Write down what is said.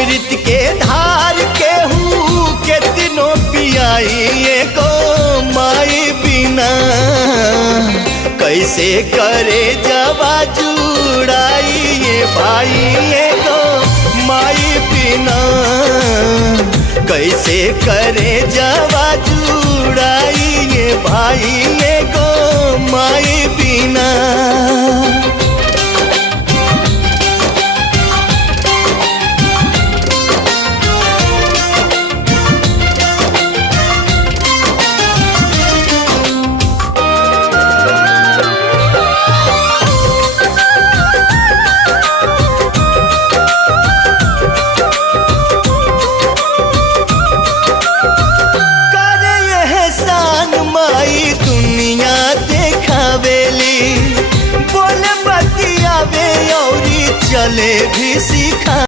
अमृत के धार केहू केतनो पियाई एगो माई बिना। कैसे करे जवा जुड़ाई ये भाई एगो माई बिना। कैसे करे जवा जुड़ाई ये भाई एगो माई बिना। दुनिया देखावेली बोले बतियावे और चले भी सिखा।